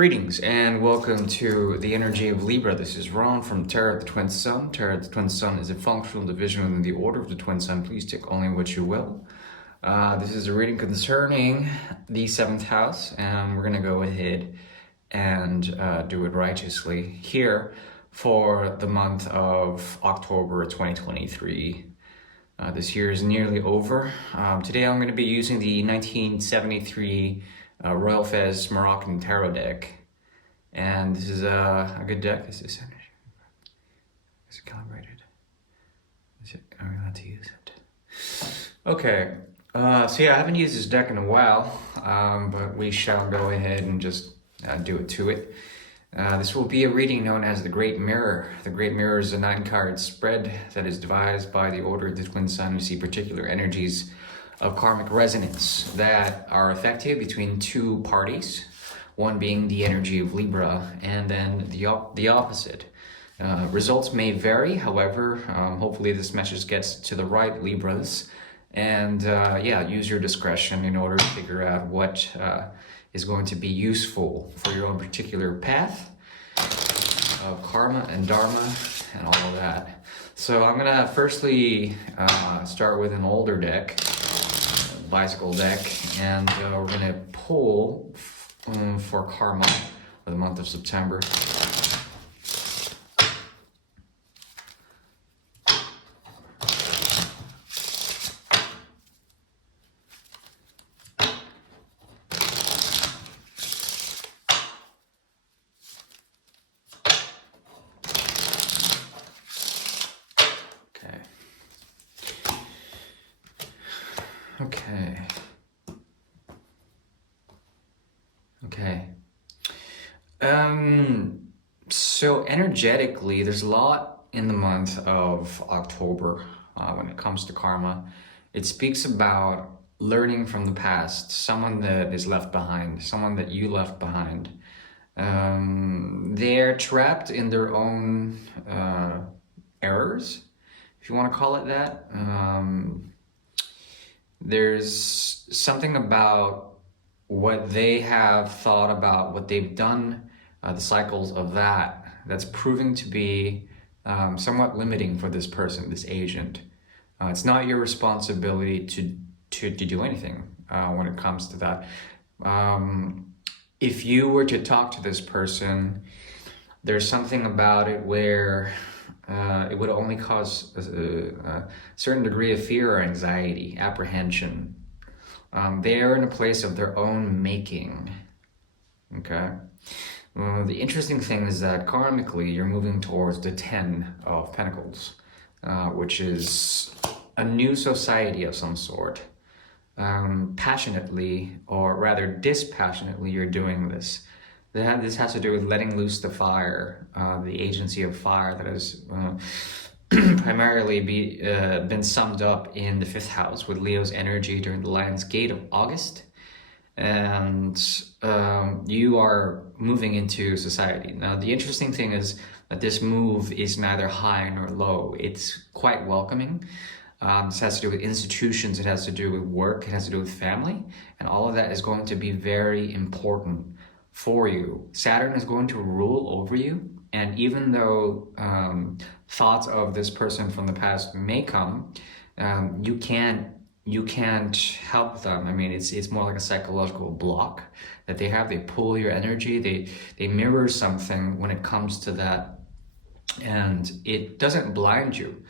Greetings and welcome to the energy of Libra. This is Ron from Tarot of the Twin Sun. Tarot of the Twin Sun is a functional division within the order of the Twin Sun. Please take only what you will. This is a reading concerning the 7th house, and we're going to go ahead and do it righteously here for the month of October 2023. This year is nearly over. Today I'm going to be using the 1973 Royal Fez Moroccan Tarot deck, and this is a good deck. Is it calibrated? Are we allowed to use it? Okay, so yeah, I haven't used this deck in a while, but we shall go ahead and just do it to it. This will be a reading known as the Great Mirror. The Great Mirror is a 9-card spread that is devised by the Order of the Twin Sun to see particular energies of karmic resonance that are effective between two parties, one being the energy of Libra and then the opposite. Results may vary, however, hopefully this message gets to the right Libras, and yeah, use your discretion in order to figure out what is going to be useful for your own particular path of karma and dharma and all of that. So I'm gonna firstly start with an older deck, bicycle deck, and we're gonna pull for karma for the month of September. Okay. So energetically, there's a lot in the month of October when it comes to karma. It speaks about learning from the past, someone that is left behind, someone that you left behind. They're trapped in their own errors, if you want to call it that. There's something about what they have thought about, what they've done, the cycles of that's proving to be somewhat limiting for this person, this agent. It's not your responsibility to do anything when it comes to that. If you were to talk to this person, there's something about it where it would only cause a certain degree of fear or anxiety, apprehension. They're in a place of their own making, okay? The interesting thing is that karmically, you're moving towards the 10 of Pentacles, which is a new society of some sort. Passionately, or rather dispassionately, you're doing this. This has to do with letting loose the fire, the agency of fire that has primarily been summed up in the 5th house with Leo's energy during the Lion's Gate of August. And you are moving into society. Now, the interesting thing is that this move is neither high nor low. It's quite welcoming. This has to do with institutions, it has to do with work, it has to do with family, and all of that is going to be very important for you. Saturn is going to rule over you, and even though thoughts of this person from the past may come, you can't help them. I mean, it's more like a psychological block that they have. They pull your energy, they mirror something when it comes to that, and it doesn't blind you,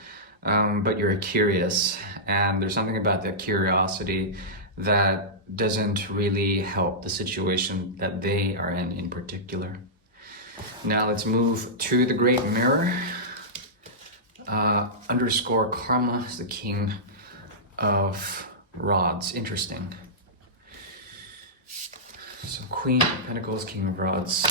but you're curious, and there's something about that curiosity that doesn't really help the situation that they are in particular. Now let's move to the Great Mirror. Underscore karma is the King of Rods. Interesting. So Queen of Pentacles, King of Rods.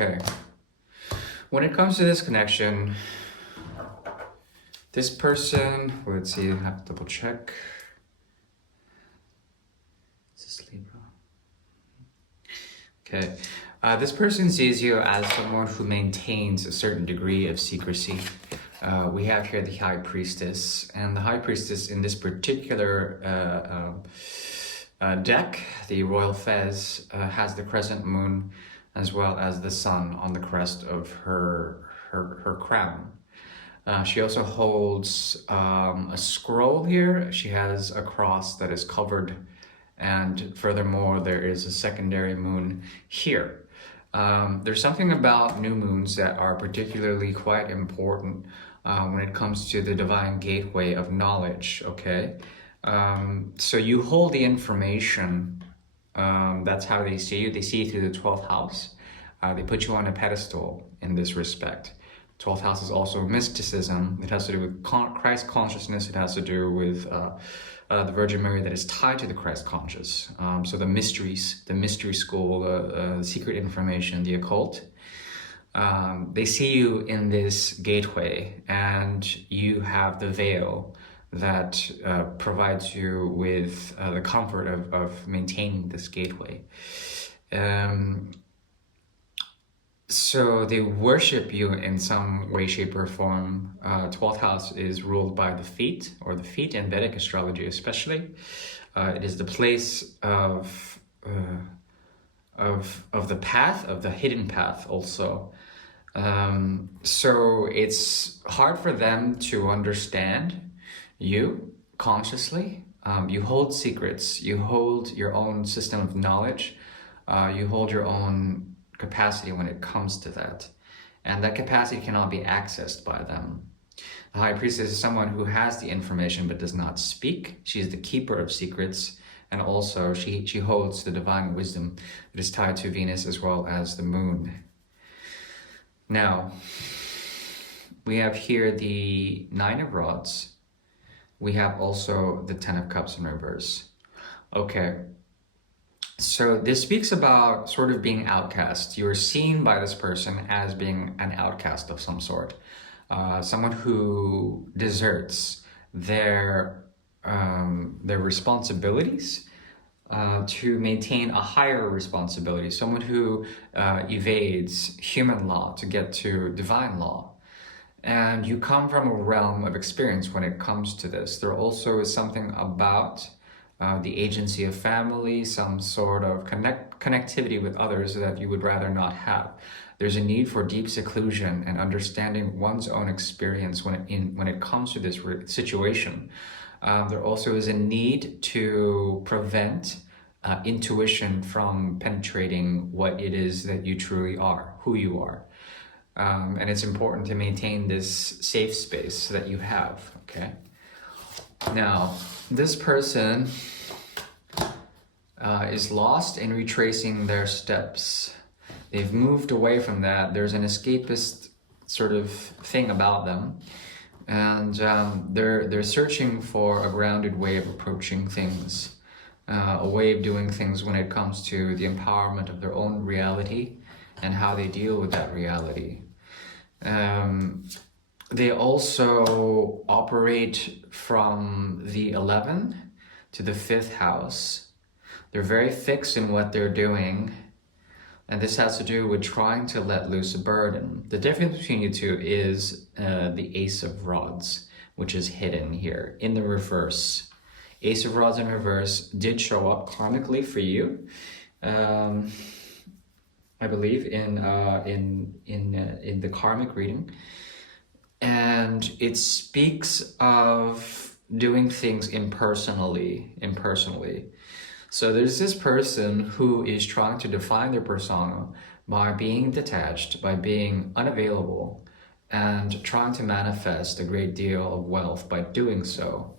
Okay. When it comes to this connection, this person, let's see, I have to double check. Is this Libra? Okay. This person sees you as someone who maintains a certain degree of secrecy. We have here the High Priestess, and the High Priestess in this particular deck, the Royal Fez, has the crescent moon as well as the sun on the crest of her crown. She also holds a scroll here. She has a cross that is covered, and furthermore, there is a secondary moon here. There's something about new moons that are particularly quite important when it comes to the divine gateway of knowledge, okay? So you hold the information, that's how they see you. They see you through the 12th house. They put you on a pedestal in this respect. 12th house is also mysticism. It has to do with Christ consciousness. It has to do with the Virgin Mary that is tied to the Christ conscious. So the mysteries, the mystery school, the secret information, the occult. They see you in this gateway, and you have the veil that provides you with the comfort of maintaining this gateway. So they worship you in some way, shape, or form. 12th house is ruled by the feet, or the feet in Vedic astrology especially. It is the place of the path, of the hidden path also. So it's hard for them to understand you consciously. You hold secrets, you hold your own system of knowledge, you hold your own capacity when it comes to that. And that capacity cannot be accessed by them. The High Priestess is someone who has the information but does not speak. She is the keeper of secrets, and also she holds the divine wisdom that is tied to Venus as well as the moon. Now, we have here the Nine of Rods. We have also the Ten of Cups in reverse. Okay. So this speaks about sort of being outcast. You're seen by this person as being an outcast of some sort. Someone who deserts their responsibilities to maintain a higher responsibility. Someone who evades human law to get to divine law. And you come from a realm of experience when it comes to this. There also is something about the agency of family, some sort of connectivity with others that you would rather not have. There's a need for deep seclusion and understanding one's own experience when it comes to this situation. There also is a need to prevent intuition from penetrating what it is that you truly are, who you are. And it's important to maintain this safe space that you have, okay? Now, this person is lost in retracing their steps. They've moved away from that. There's an escapist sort of thing about them. And they're searching for a grounded way of approaching things, a way of doing things when it comes to the empowerment of their own reality and how they deal with that reality. They also operate from the 11th to the 5th house. They're very fixed in what they're doing, and this has to do with trying to let loose a burden. The difference between you two is the Ace of Rods, which is hidden here in the reverse. Ace of Rods in reverse did show up karmically for you, I believe, in the karmic reading. And it speaks of doing things impersonally. So there's this person who is trying to define their persona by being detached, by being unavailable, and trying to manifest a great deal of wealth by doing so.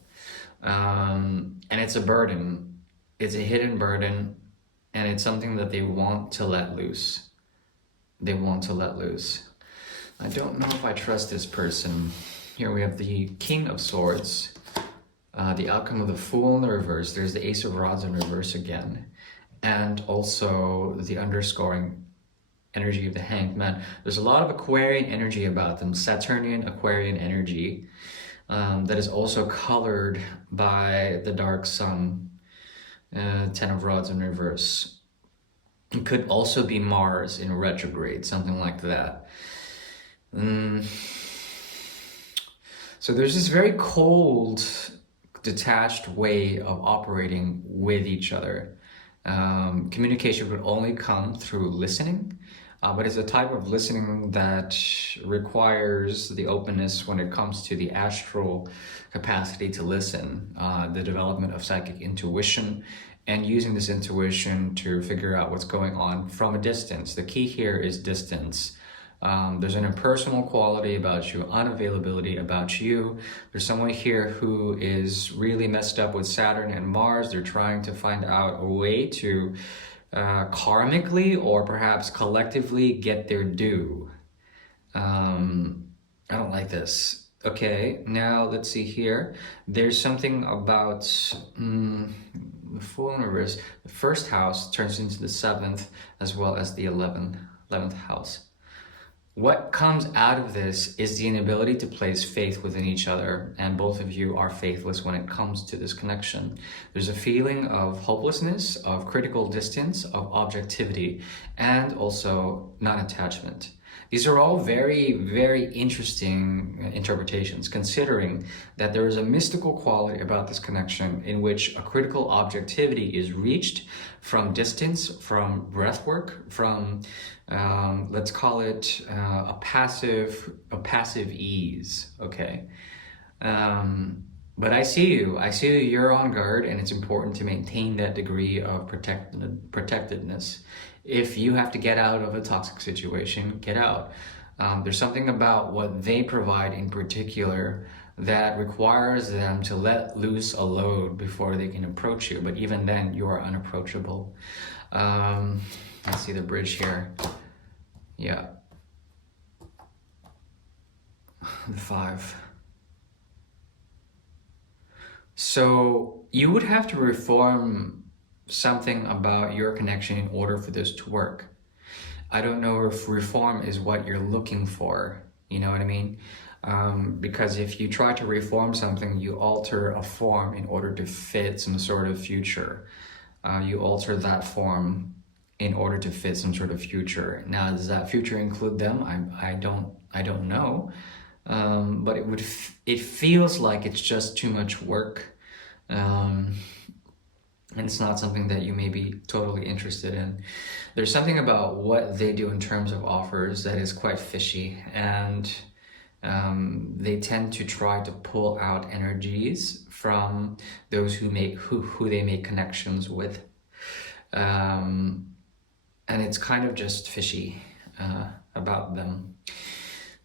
And it's a burden. It's a hidden burden, and it's something that they want to let loose. They want to let loose. I don't know if I trust this person. Here we have the King of Swords, the outcome of the Fool in the reverse. There's the Ace of Rods in reverse again, and also the underscoring energy of the Hanged Man. There's a lot of Aquarian energy about them, Saturnian Aquarian energy, that is also colored by the dark sun, Ten of Rods in reverse. It could also be Mars in retrograde, something like that. So there's this very cold, detached way of operating with each other. Communication would only come through listening, but it's a type of listening that requires the openness when it comes to the astral capacity to listen, the development of psychic intuition, and using this intuition to figure out what's going on from a distance. The key here is distance. There's an impersonal quality about you, unavailability about you. There's someone here who is really messed up with Saturn and Mars. They're trying to find out a way to karmically or perhaps collectively get their due. I don't like this. Okay, now let's see here. There's something about the Fool in reverse. The first house turns into the 7th as well as the 11th house. What comes out of this is the inability to place faith within each other, and both of you are faithless when it comes to this connection. There's a feeling of hopelessness, of critical distance, of objectivity, and also non-attachment. These are all very, very interesting interpretations, considering that there is a mystical quality about this connection in which a critical objectivity is reached from distance, from breathwork, from let's call it a passive ease. Okay. But I see you. You're on guard, and it's important to maintain that degree of protectedness. If you have to get out of a toxic situation, get out. There's something about what they provide in particular that requires them to let loose a load before they can approach you. But even then, you are unapproachable. Let's see the bridge here. Yeah. The 5. So you would have to reform something about your connection in order for this to work. I don't know if reform is what you're looking for, you know what I mean? Because if you try to reform something, you alter a form in order to fit some sort of future. You alter that form in order to fit some sort of future. Now, does that future include them? I don't know. But it feels like it's just too much work. And it's not something that you may be totally interested in. There's something about what they do in terms of offers that is quite fishy, and they tend to try to pull out energies from those who they make connections with, and it's kind of just fishy about them.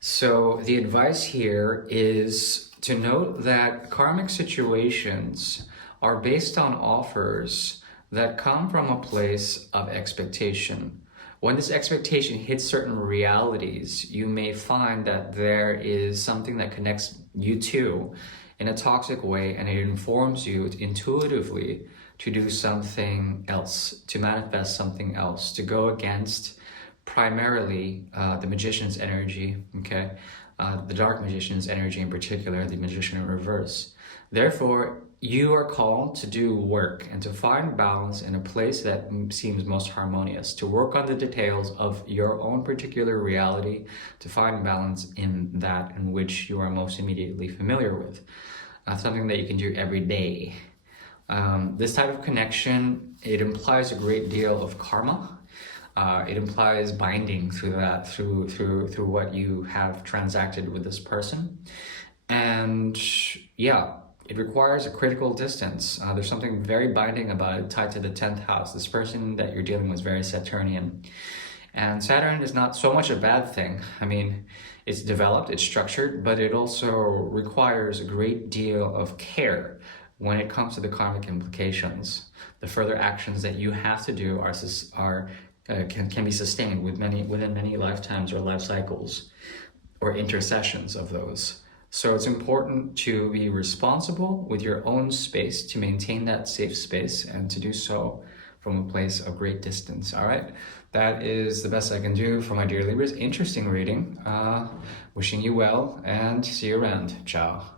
So the advice here is to note that karmic situations are based on offers that come from a place of expectation. When this expectation hits certain realities, you may find that there is something that connects you two in a toxic way, and it informs you intuitively to do something else, to manifest something else, to go against primarily the magician's energy, okay? The dark magician's energy in particular, the magician in reverse. Therefore, you are called to do work and to find balance in a place that seems most harmonious, to work on the details of your own particular reality, to find balance in that in which you are most immediately familiar with. Something that you can do every day. This type of connection, it implies a great deal of karma. It implies binding through that, through what you have transacted with this person. And yeah, it requires a critical distance. There's something very binding about it, tied to the 10th house. This person that you're dealing with is very Saturnian. And Saturn is not so much a bad thing. I mean, it's developed, it's structured, but it also requires a great deal of care when it comes to the karmic implications. The further actions that you have to do can be sustained within many lifetimes or life cycles or intercessions of those. So it's important to be responsible with your own space, to maintain that safe space, and to do so from a place of great distance. All right, that is the best I can do for my dear Libras. Interesting reading. Wishing you well and see you around. Ciao.